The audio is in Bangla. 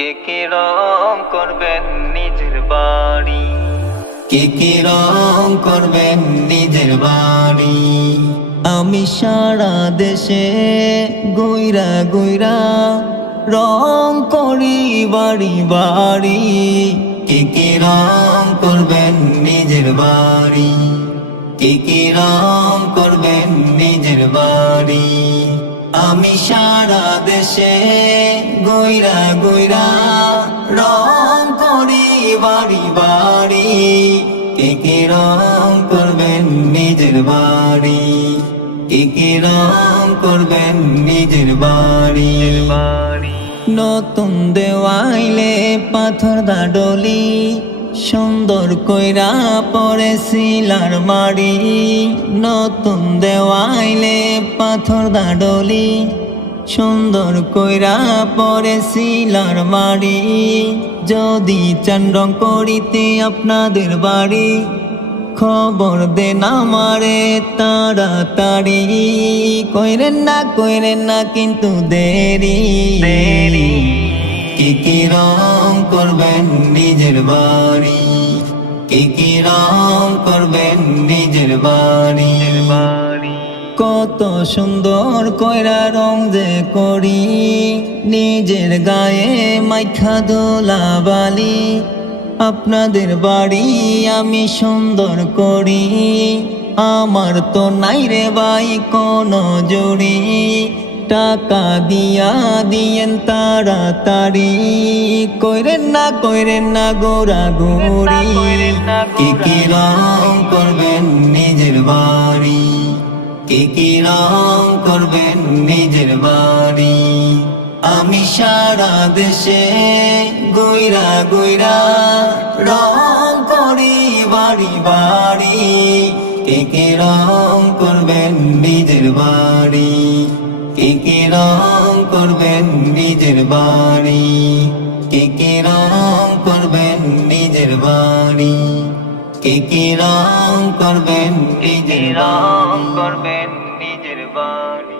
কে রং করবেন নিজের বাড়ি, কে রং করবেন নিজের বাড়ি। আমি সারা দেশে গইরা গইরা রং করি বাড়ি বাড়ি। কে রং করবেন নিজের বাড়ি, কে রং করবেন নিজের বাড়ি। আমি সারা দেশে গইরা গইরা রং করি বাড়ি বাড়ি। কে রং করবেন নিজের বাড়ি, কে রং করবেন নিজের বাড়ি। নতুন দেওয়াইলে পাথর দাডলি সুন্দর কইরা পরে সিলার মারি। নতুন দেওয়াইলে পাথর দাডলি সুন্দর কইরা পরে সিলার মারি। যদি চান রং করিতে আপনাদের বাড়ি, খবর দেন আমারে তাড়াতাড়ি। কইরেন না কিন্তু দেরি। কে রং করবেন নিজের বাড়ি, কে রং করবেন নিজের বাড়ি। কত সুন্দর কইরা রং যে করি, নিজের গায়ে মাইখা ধুলাবালি। আপনাদের বাড়ি আমি সুন্দর করি, আমার তো নাই রে ভাই কোনো জুড়ি। টাকা দিয়া দিয়েন তাড়াতাড়ি, কইরেন না গোড়াগুড়ি। কে রং করবেন নিজের বাড়ি, কে রং করবেন নিজের বাড়ি। আমি সারা দেশে গইরা গইরা রং করি বাড়ি বাড়ি। কে রং করবেন নিজের বাড়ি, কে রং করবেন নিজের বাড়ি। কে রং করবেন নিজের বাড়ি, কে রং করবেন নিজের বাড়ি।